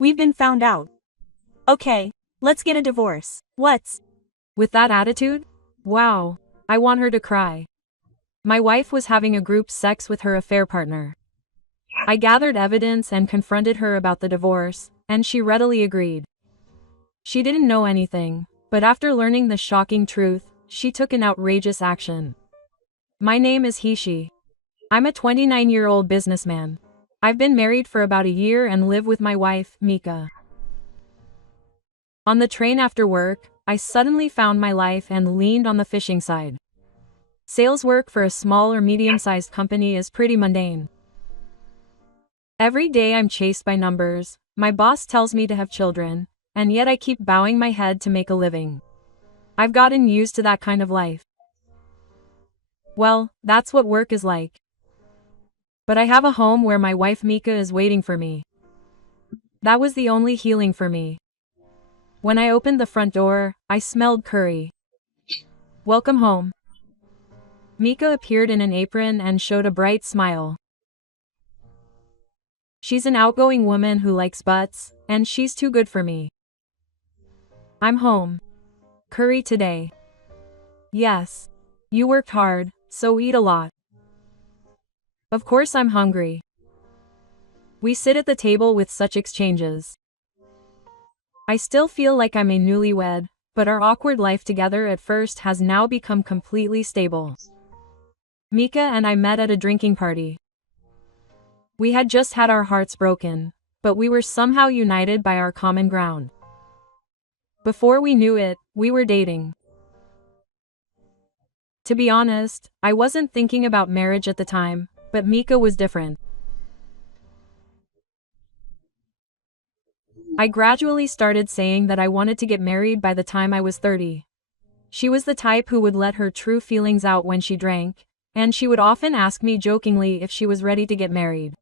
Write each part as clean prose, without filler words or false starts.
We've been found out. Okay, let's get a divorce. Let's. With that attitude? Wow, I want her to cry. My wife was having a group sex with her affair partner. I gathered evidence and confronted her about the divorce, and she readily agreed. She didn't know anything, but after learning the shocking truth, she took an outrageous action. My name is Hishi. I'm a 29-year-old businessman. I've been married for about a year and live with my wife, Mika. On the train after work, I suddenly found my life and leaned on the fishing side. Sales work for a small or medium-sized company is pretty mundane. Every day I'm chased by numbers, my boss tells me to have children, and yet I keep bowing my head to make a living. I've gotten used to that kind of life. Well, that's what work is like. But I have a home where my wife Mika is waiting for me. That was the only healing for me. When I opened the front door, I smelled curry. Welcome home. Mika appeared in an apron and showed a bright smile. She's an outgoing woman who likes butts, and she's too good for me. I'm home. Curry today. Yes. You worked hard, so eat a lot. Of course I'm hungry. We sit at the table with such exchanges. I still feel like I'm a newlywed, but our awkward life together at first has now become completely stable. Mika and I met at a drinking party. We had just had our hearts broken, but we were somehow united by our common ground. Before we knew it, we were dating. To be honest, I wasn't thinking about marriage at the time, but Mika was different. I gradually started saying that I wanted to get married by the time I was 30. She was the type who would let her true feelings out when she drank, and she would often ask me jokingly if she was ready to get married.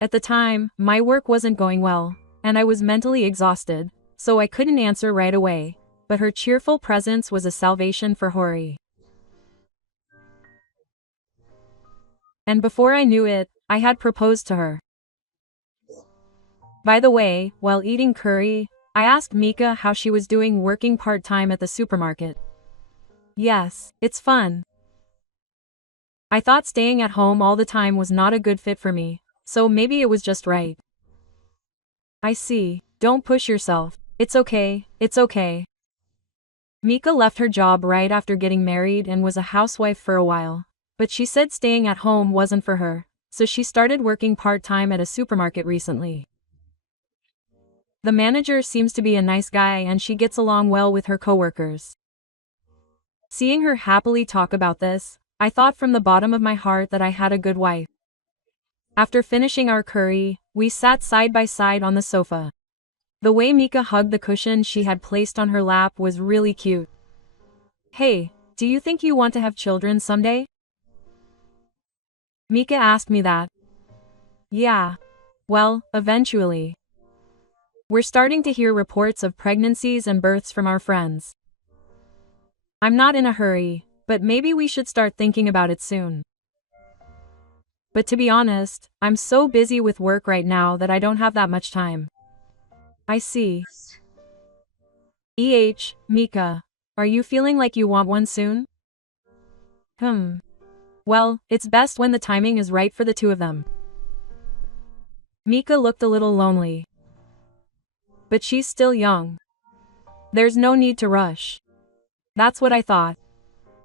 At the time, my work wasn't going well, and I was mentally exhausted, so I couldn't answer right away, but her cheerful presence was a salvation for Hori. And before I knew it, I had proposed to her. By the way, while eating curry, I asked Mika how she was doing working part-time at the supermarket. Yes, it's fun. I thought staying at home all the time was not a good fit for me, so maybe it was just right. I see. Don't push yourself. It's okay, it's okay. Mika left her job right after getting married and was a housewife for a while, but she said staying at home wasn't for her, so she started working part-time at a supermarket recently. The manager seems to be a nice guy and she gets along well with her coworkers. Seeing her happily talk about this, I thought from the bottom of my heart that I had a good wife. After finishing our curry, we sat side by side on the sofa. The way Mika hugged the cushion she had placed on her lap was really cute. Hey, do you think you want to have children someday? Mika asked me that. Yeah. Well, eventually. We're starting to hear reports of pregnancies and births from our friends. I'm not in a hurry, but maybe we should start thinking about it soon. But to be honest, I'm so busy with work right now that I don't have that much time. I see. Mika, are you feeling like you want one soon? Well, it's best when the timing is right for the two of them. Mika looked a little lonely. But she's still young. There's no need to rush. That's what I thought.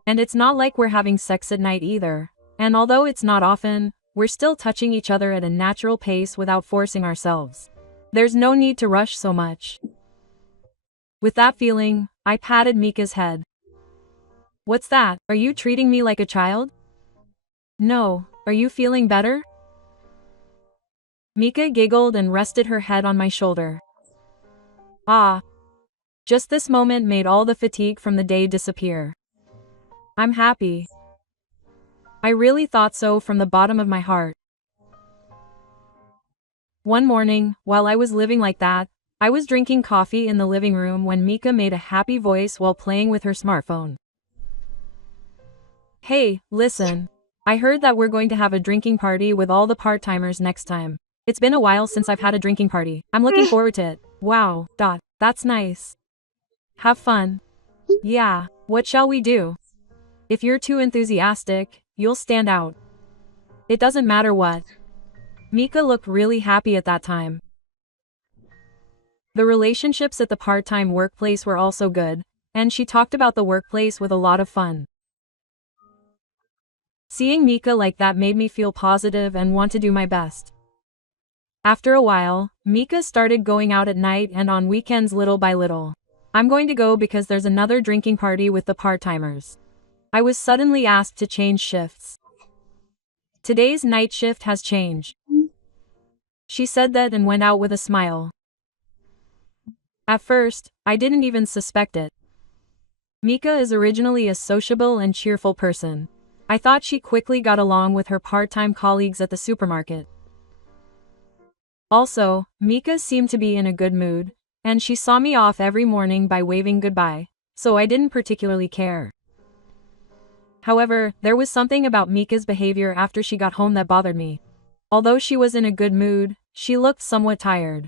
And it's not like we're having sex at night either, and although it's not often, we're still touching each other at a natural pace without forcing ourselves. There's no need to rush so much. With that feeling, I patted Mika's head. What's that? Are you treating me like a child? No, are you feeling better? Mika giggled and rested her head on my shoulder. Ah. Just this moment made all the fatigue from the day disappear. I'm happy. I really thought so from the bottom of my heart. One morning, while I was living like that, I was drinking coffee in the living room when Mika made a happy voice while playing with her smartphone. Hey, listen. I heard that we're going to have a drinking party with all the part-timers next time. It's been a while since I've had a drinking party. I'm looking forward to it. Wow, that's nice. Have fun. Yeah, what shall we do? If you're too enthusiastic, you'll stand out. It doesn't matter what. Mika looked really happy at that time. The relationships at the part-time workplace were also good, and she talked about the workplace with a lot of fun. Seeing Mika like that made me feel positive and want to do my best. After a while, Mika started going out at night and on weekends little by little. I'm going to go because there's another drinking party with the part-timers. I was suddenly asked to change shifts. Today's night shift has changed. She said that and went out with a smile. At first, I didn't even suspect it. Mika is originally a sociable and cheerful person. I thought she quickly got along with her part-time colleagues at the supermarket. Also, Mika seemed to be in a good mood, and she saw me off every morning by waving goodbye, so I didn't particularly care. However, there was something about Mika's behavior after she got home that bothered me. Although she was in a good mood, she looked somewhat tired.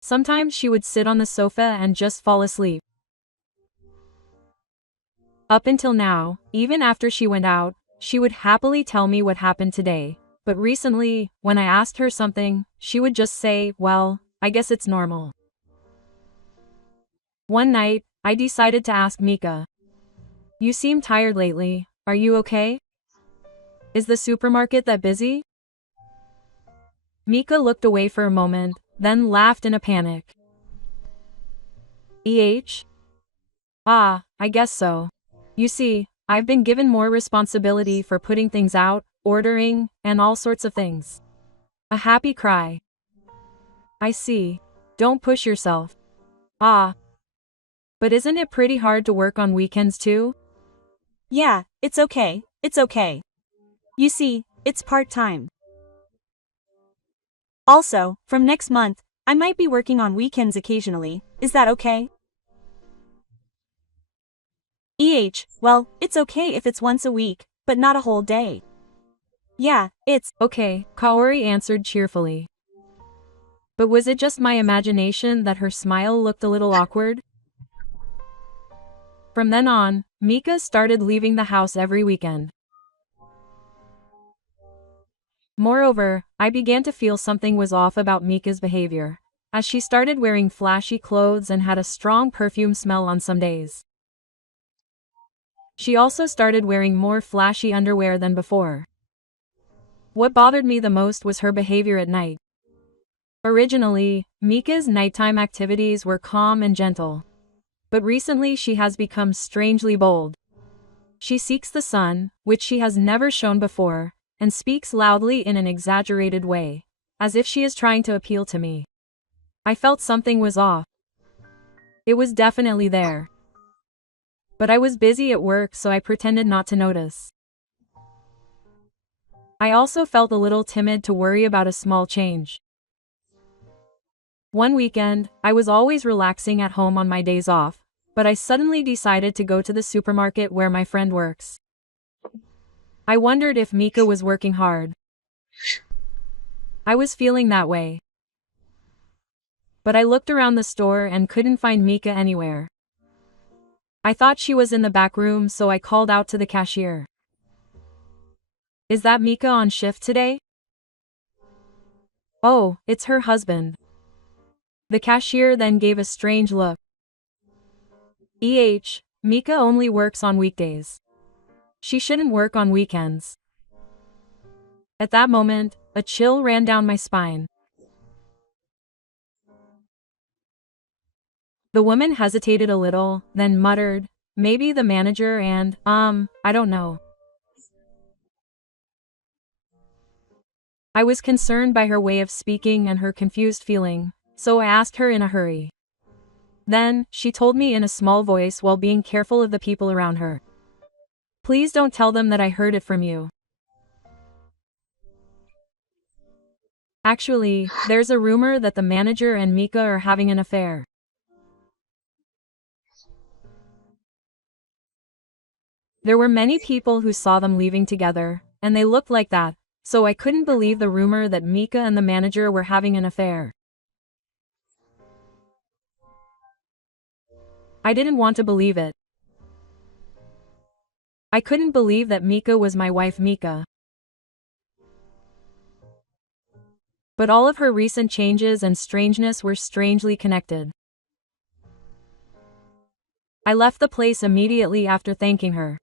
Sometimes she would sit on the sofa and just fall asleep. Up until now, even after she went out, she would happily tell me what happened today, but recently, when I asked her something, she would just say, well, I guess it's normal. One night, I decided to ask Mika. You seem tired lately, are you okay? Is the supermarket that busy? Mika looked away for a moment, then laughed in a panic. I guess so. You see, I've been given more responsibility for putting things out, ordering, and all sorts of things. A happy cry. I see. Don't push yourself. But isn't it pretty hard to work on weekends too? Yeah, it's okay. You see, it's part-time. Also, from next month, I might be working on weekends occasionally. Is that okay? Well, it's okay if it's once a week, but not a whole day. Yeah, it's okay, Kaori answered cheerfully. But was it just my imagination that her smile looked a little awkward? From then on, Mika started leaving the house every weekend. Moreover, I began to feel something was off about Mika's behavior, as she started wearing flashy clothes and had a strong perfume smell on some days. She also started wearing more flashy underwear than before. What bothered me the most was her behavior at night. Originally, Mika's nighttime activities were calm and gentle. But recently she has become strangely bold. She seeks the sun, which she has never shown before, and speaks loudly in an exaggerated way, as if she is trying to appeal to me. I felt something was off. It was definitely there. But I was busy at work, so I pretended not to notice. I also felt a little timid to worry about a small change. One weekend, I was always relaxing at home on my days off, but I suddenly decided to go to the supermarket where my friend works. I wondered if Mika was working hard. I was feeling that way. But I looked around the store and couldn't find Mika anywhere. I thought she was in the back room, so I called out to the cashier. Is that Mika on shift today? Oh, it's her husband. The cashier then gave a strange look. Mika only works on weekdays. She shouldn't work on weekends. At that moment, a chill ran down my spine. The woman hesitated a little, then muttered, maybe the manager and, I don't know. I was concerned by her way of speaking and her confused feeling, so I asked her in a hurry. Then, she told me in a small voice while being careful of the people around her. Please don't tell them that I heard it from you. Actually, there's a rumor that the manager and Mika are having an affair. There were many people who saw them leaving together, and they looked like that, so I couldn't believe the rumor that Mika and the manager were having an affair. I didn't want to believe it. I couldn't believe that Mika was my wife Mika. But all of her recent changes and strangeness were strangely connected. I left the place immediately after thanking her.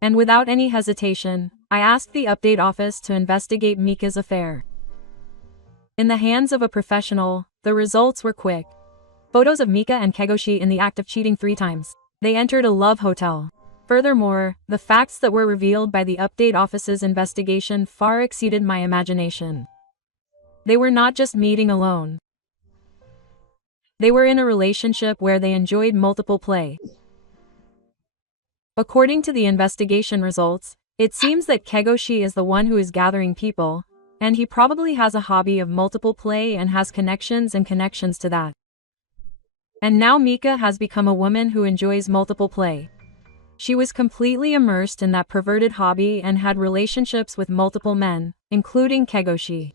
And without any hesitation, I asked the update office to investigate Mika's affair. In the hands of a professional, the results were quick. Photos of Mika and Kegoshi in the act of cheating 3 times. They entered a love hotel. Furthermore, the facts that were revealed by the update office's investigation far exceeded my imagination. They were not just meeting alone. They were in a relationship where they enjoyed multiple play. According to the investigation results, it seems that Kegoshi is the one who is gathering people, and he probably has a hobby of multiple play and has connections to that. And now Mika has become a woman who enjoys multiple play. She was completely immersed in that perverted hobby and had relationships with multiple men, including Kegoshi.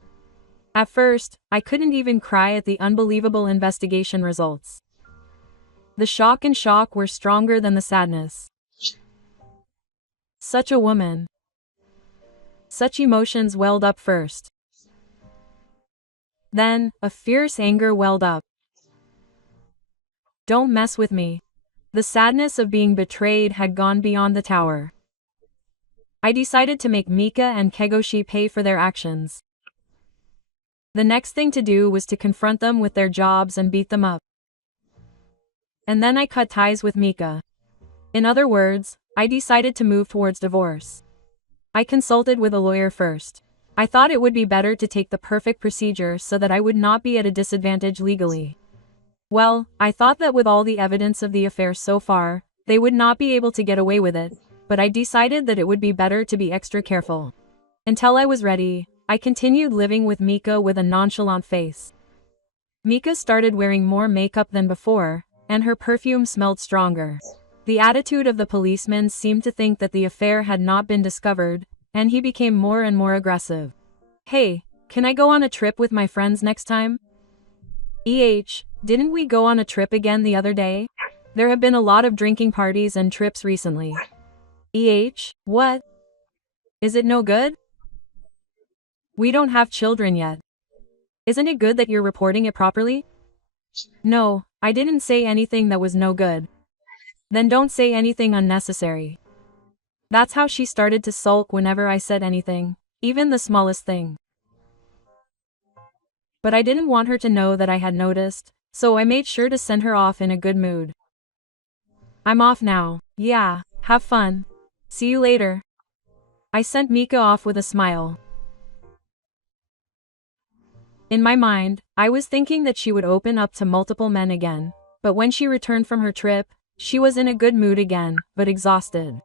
At first, I couldn't even cry at the unbelievable investigation results. The shock and shock were stronger than the sadness. Such a woman. Such emotions welled up first. Then, a fierce anger welled up. Don't mess with me. The sadness of being betrayed had gone beyond the tower. I decided to make Mika and Kegoshi pay for their actions. The next thing to do was to confront them with their jobs and beat them up. And then I cut ties with Mika. In other words, I decided to move towards divorce. I consulted with a lawyer first. I thought it would be better to take the perfect procedure so that I would not be at a disadvantage legally. Well, I thought that with all the evidence of the affair so far, they would not be able to get away with it, but I decided that it would be better to be extra careful. Until I was ready, I continued living with Mika with a nonchalant face. Mika started wearing more makeup than before, and her perfume smelled stronger. The attitude of the policeman seemed to think that the affair had not been discovered, and he became more and more aggressive. Hey, can I go on a trip with my friends next time? Didn't we go on a trip again the other day? There have been a lot of drinking parties and trips recently. What? Is it no good? We don't have children yet. Isn't it good that you're reporting it properly? No, I didn't say anything that was no good. Then don't say anything unnecessary. That's how she started to sulk whenever I said anything, even the smallest thing. But I didn't want her to know that I had noticed, so I made sure to send her off in a good mood. I'm off now. Yeah, have fun. See you later. I sent Mika off with a smile. In my mind, I was thinking that she would open up to multiple men again, but when she returned from her trip, she was in a good mood again, but exhausted.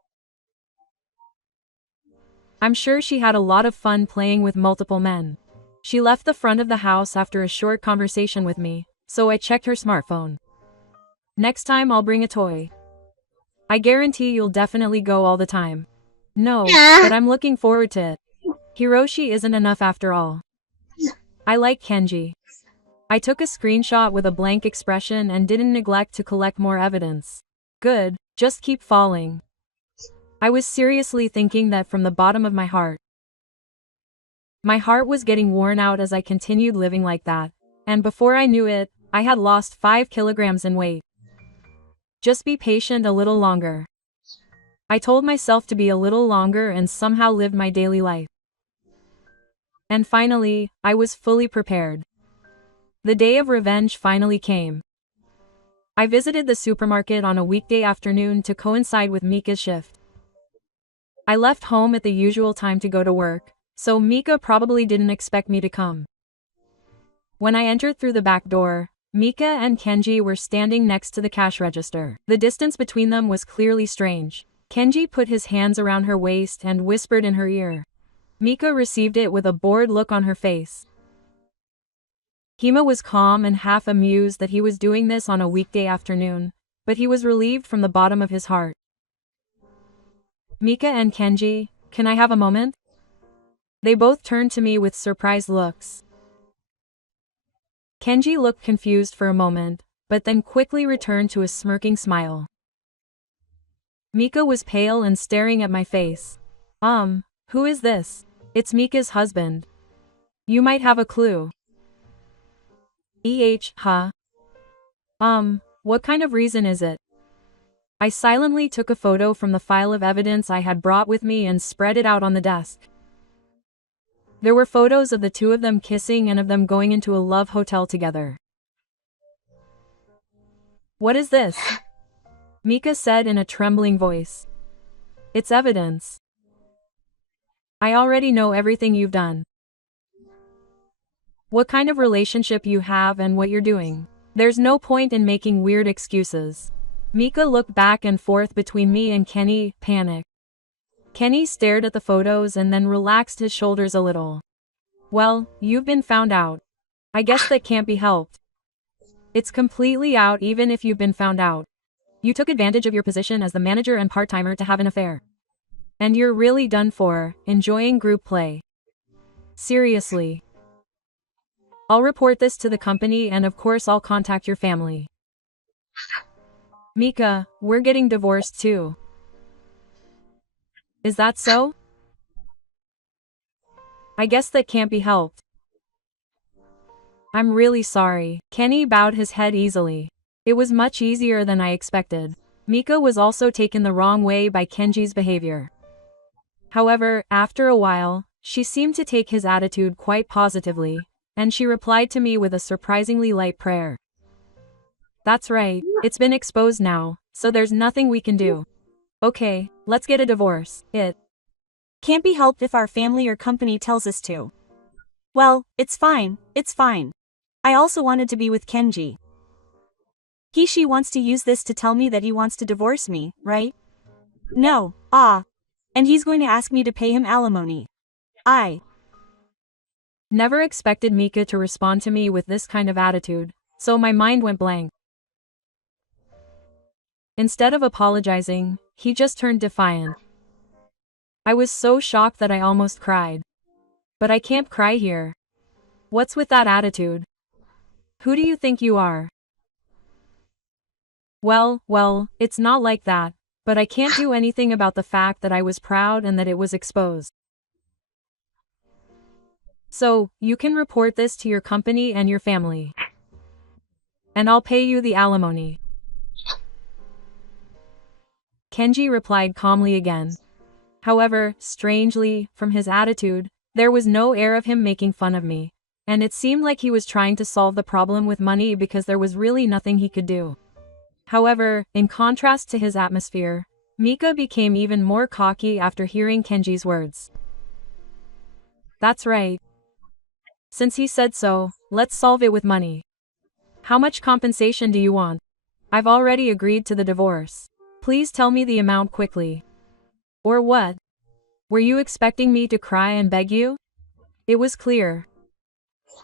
I'm sure she had a lot of fun playing with multiple men. She left the front of the house after a short conversation with me, so I checked her smartphone. Next time I'll bring a toy. I guarantee you'll definitely go all the time. No, but I'm looking forward to it. Hiroshi isn't enough after all. I like Kenji. I took a screenshot with a blank expression and didn't neglect to collect more evidence. Good, just keep falling. I was seriously thinking that from the bottom of my heart. My heart was getting worn out as I continued living like that, and before I knew it, I had lost 5 kilograms in weight. Just be patient a little longer. I told myself to be a little longer and somehow lived my daily life. And finally, I was fully prepared. The day of revenge finally came. I visited the supermarket on a weekday afternoon to coincide with Mika's shift. I left home at the usual time to go to work, so Mika probably didn't expect me to come. When I entered through the back door, Mika and Kenji were standing next to the cash register. The distance between them was clearly strange. Kenji put his hands around her waist and whispered in her ear. Mika received it with a bored look on her face. Hima was calm and half amused that he was doing this on a weekday afternoon, but he was relieved from the bottom of his heart. Mika and Kenji, can I have a moment? They both turned to me with surprised looks. Kenji looked confused for a moment, but then quickly returned to a smirking smile. Mika was pale and staring at my face. Who is this? It's Mika's husband. You might have a clue. Huh? What kind of reason is it? I silently took a photo from the file of evidence I had brought with me and spread it out on the desk. There were photos of the two of them kissing and of them going into a love hotel together. What is this? Mika said in a trembling voice. It's evidence. I already know everything you've done. What kind of relationship you have and what you're doing. There's no point in making weird excuses. Mika looked back and forth between me and Kenny, panicked. Kenny stared at the photos and then relaxed his shoulders a little. Well, you've been found out. I guess that can't be helped. It's completely out even if you've been found out. You took advantage of your position as the manager and part-timer to have an affair. And you're really done for, enjoying group play. Seriously. I'll report this to the company and of course I'll contact your family. Mika, we're getting divorced too. Is that so? I guess that can't be helped. I'm really sorry. Kenny bowed his head easily. It was much easier than I expected. Mika was also taken the wrong way by Kenji's behavior. However, after a while, she seemed to take his attitude quite positively, and she replied to me with a surprisingly light prayer. That's right, it's been exposed now, so there's nothing we can do. Okay, let's get a divorce. It can't be helped if our family or company tells us to. Well, it's fine, it's fine. I also wanted to be with Kenji. She wants to use this to tell me that he wants to divorce me, right? No, and he's going to ask me to pay him alimony. I never expected Mika to respond to me with this kind of attitude, so my mind went blank. Instead of apologizing, he just turned defiant. I was so shocked that I almost cried. But I can't cry here. What's with that attitude? Who do you think you are? Well, it's not like that, but I can't do anything about the fact that I was proud and that it was exposed. So, you can report this to your company and your family. And I'll pay you the alimony. Kenji replied calmly again. However, strangely, from his attitude, there was no air of him making fun of me, and it seemed like he was trying to solve the problem with money because there was really nothing he could do. However, in contrast to his atmosphere, Mika became even more cocky after hearing Kenji's words. That's right. Since he said so, let's solve it with money. How much compensation do you want? I've already agreed to the divorce. Please tell me the amount quickly. Or what? Were you expecting me to cry and beg you? It was clear.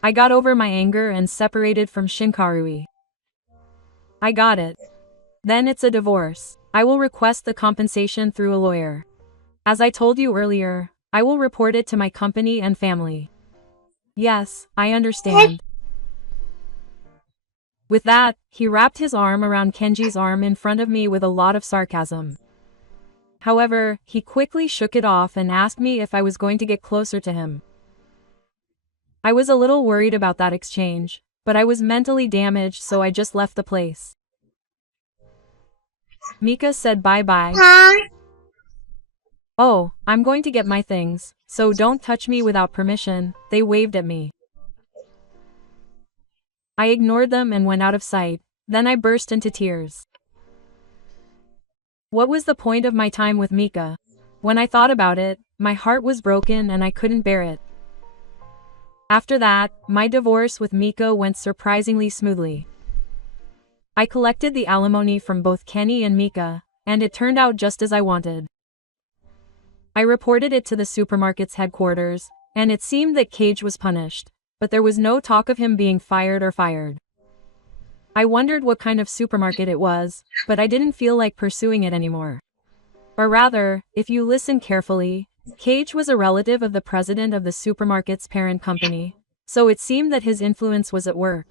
I got over my anger and separated from Shinkarui. I got it. Then it's a divorce. I will request the compensation through a lawyer. As I told you earlier, I will report it to my company and family. Yes, I understand. With that, he wrapped his arm around Kenji's arm in front of me with a lot of sarcasm. However, he quickly shook it off and asked me if I was going to get closer to him. I was a little worried about that exchange, but I was mentally damaged, so I just left the place. Mika said bye-bye. Oh, I'm going to get my things, so don't touch me without permission, they waved at me. I ignored them and went out of sight, then I burst into tears. What was the point of my time with Mika? When I thought about it, my heart was broken and I couldn't bear it. After that, my divorce with Mika went surprisingly smoothly. I collected the alimony from both Kenny and Mika, and it turned out just as I wanted. I reported it to the supermarket's headquarters, and it seemed that Cage was punished, but there was no talk of him being fired or fired. I wondered what kind of supermarket it was, but I didn't feel like pursuing it anymore. Or rather, if you listen carefully, Cage was a relative of the president of the supermarket's parent company, so it seemed that his influence was at work.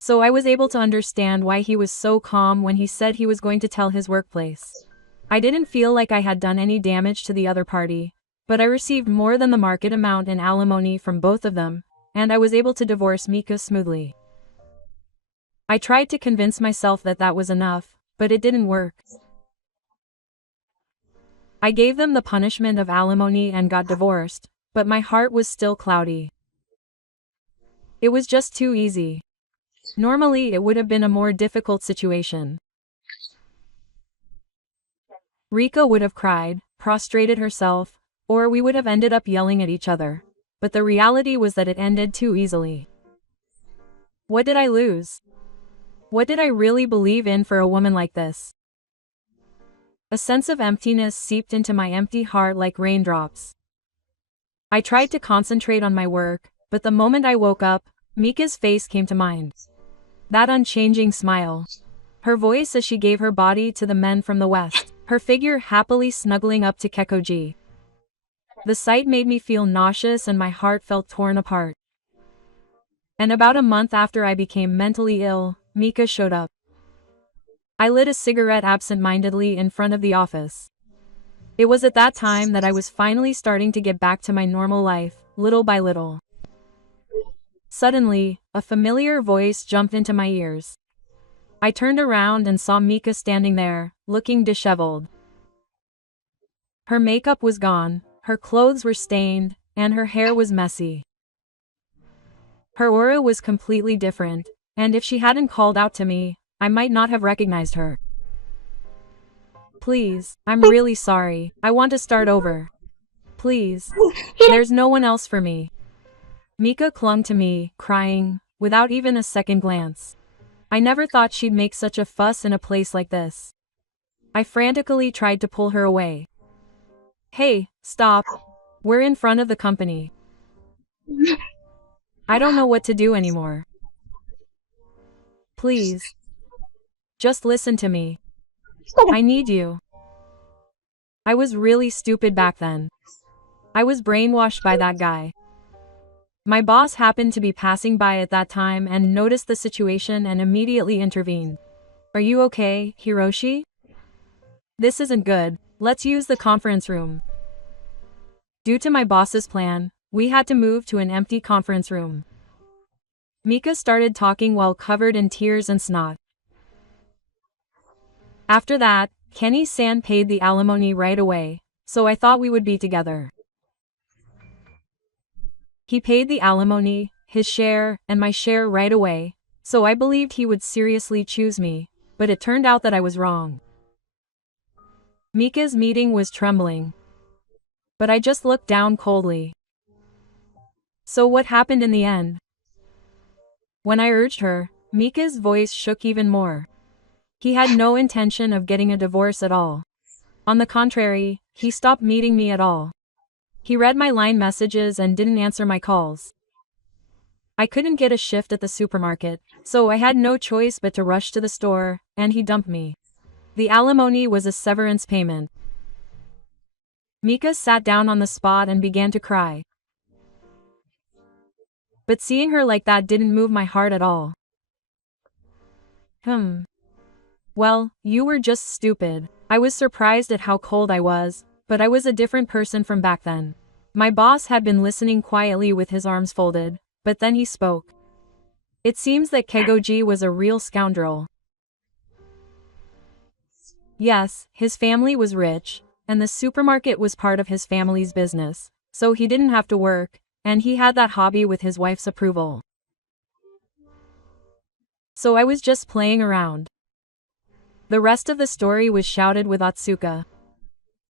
So I was able to understand why he was so calm when he said he was going to tell his workplace. I didn't feel like I had done any damage to the other party, but I received more than the market amount in alimony from both of them, and I was able to divorce Mika smoothly. I tried to convince myself that that was enough, but it didn't work. I gave them the punishment of alimony and got divorced, but my heart was still cloudy. It was just too easy. Normally it would have been a more difficult situation. Rika would have cried, prostrated herself, or we would have ended up yelling at each other. But the reality was that it ended too easily. What did I lose? What did I really believe in for a woman like this? A sense of emptiness seeped into my empty heart like raindrops. I tried to concentrate on my work, but the moment I woke up, Mika's face came to mind. That unchanging smile. Her voice as she gave her body to the men from the west. Her figure happily snuggling up to Kekoji. The sight made me feel nauseous and my heart felt torn apart. And about a month after I became mentally ill, Mika showed up. I lit a cigarette absent-mindedly in front of the office. It was at that time that I was finally starting to get back to my normal life, little by little. Suddenly, a familiar voice jumped into my ears. I turned around and saw Mika standing there, looking disheveled. Her makeup was gone, her clothes were stained, and her hair was messy. Her aura was completely different, and if she hadn't called out to me, I might not have recognized her. Please, I'm really sorry, I want to start over. Please, there's no one else for me. Mika clung to me, crying, without even a second glance. I never thought she'd make such a fuss in a place like this. I frantically tried to pull her away. Hey, stop. We're in front of the company. I don't know what to do anymore. Please. Just listen to me. I need you. I was really stupid back then. I was brainwashed by that guy. My boss happened to be passing by at that time and noticed the situation and immediately intervened. Are you okay, Hiroshi? This isn't good, let's use the conference room. Due to my boss's plan, we had to move to an empty conference room. Mika started talking while covered in tears and snot. After that, Kenny-san paid the alimony right away, so I thought we would be together. He paid the alimony, his share, and my share right away, so I believed he would seriously choose me, but it turned out that I was wrong. Mika's meeting was trembling. But I just looked down coldly. So what happened in the end? When I urged her, Mika's voice shook even more. He had no intention of getting a divorce at all. On the contrary, he stopped meeting me at all. He read my line messages and didn't answer my calls. I couldn't get a shift at the supermarket, so I had no choice but to rush to the store, and he dumped me. The alimony was a severance payment. Mika sat down on the spot and began to cry. But seeing her like that didn't move my heart at all. Well, you were just stupid. I was surprised at how cold I was, but I was a different person from back then. My boss had been listening quietly with his arms folded, but then he spoke. It seems that Kegoji was a real scoundrel. Yes, his family was rich, and the supermarket was part of his family's business, so he didn't have to work, and he had that hobby with his wife's approval. So I was just playing around. The rest of the story was shouted with Otsuka.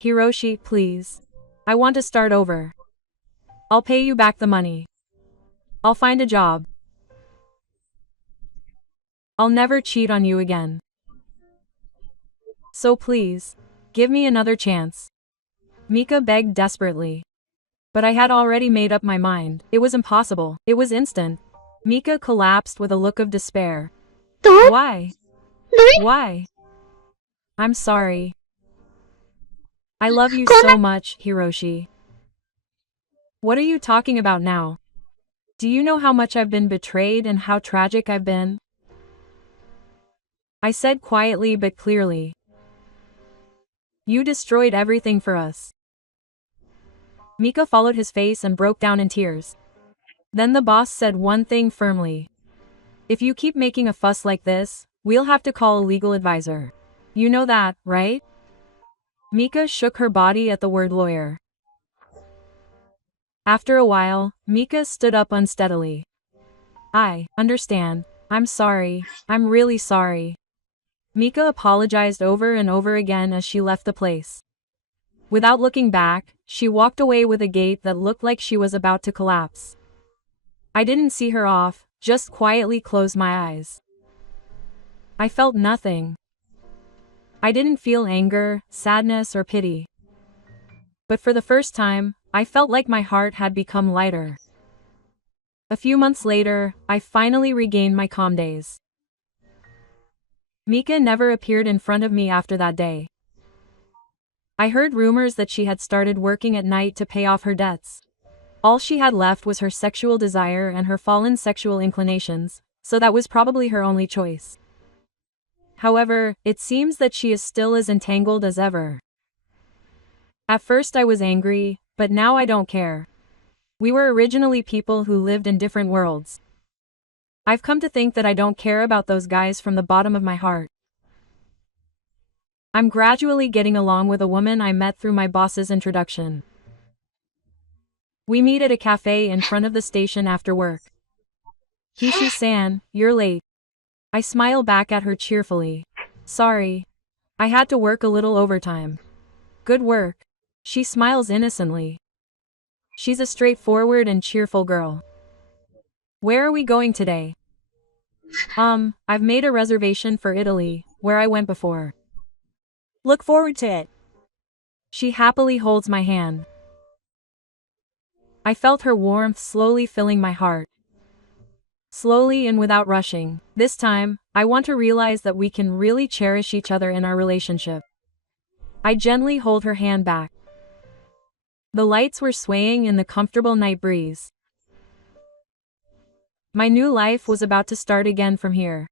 Hiroshi, please. I want to start over. I'll pay you back the money. I'll find a job. I'll never cheat on you again. So please, give me another chance. Mika begged desperately. But I had already made up my mind. It was impossible. It was instant. Mika collapsed with a look of despair. Why? Why? I'm sorry. I love you so much, Hiroshi. What are you talking about now? Do you know how much I've been betrayed and how tragic I've been? I said quietly but clearly. You destroyed everything for us. Mika followed his face and broke down in tears. Then the boss said one thing firmly. If you keep making a fuss like this, we'll have to call a legal advisor. You know that, right? Mika shook her body at the word lawyer. After a while, Mika stood up unsteadily. I understand. I'm sorry. I'm really sorry. Mika apologized over and over again as she left the place. Without looking back, she walked away with a gait that looked like she was about to collapse. I didn't see her off, just quietly closed my eyes. I felt nothing. I didn't feel anger, sadness, or pity. But for the first time, I felt like my heart had become lighter. A few months later, I finally regained my calm days. Mika never appeared in front of me after that day. I heard rumors that she had started working at night to pay off her debts. All she had left was her sexual desire and her fallen sexual inclinations, so that was probably her only choice. However, it seems that she is still as entangled as ever. At first I was angry, but now I don't care. We were originally people who lived in different worlds. I've come to think that I don't care about those guys from the bottom of my heart. I'm gradually getting along with a woman I met through my boss's introduction. We meet at a cafe in front of the station after work. Kishi-san, you're late. I smile back at her cheerfully. Sorry. I had to work a little overtime. Good work. She smiles innocently. She's a straightforward and cheerful girl. Where are we going today? I've made a reservation for Italy, where I went before. Look forward to it. She happily holds my hand. I felt her warmth slowly filling my heart. Slowly and without rushing, this time, I want to realize that we can really cherish each other in our relationship. I gently hold her hand back. The lights were swaying in the comfortable night breeze. My new life was about to start again from here.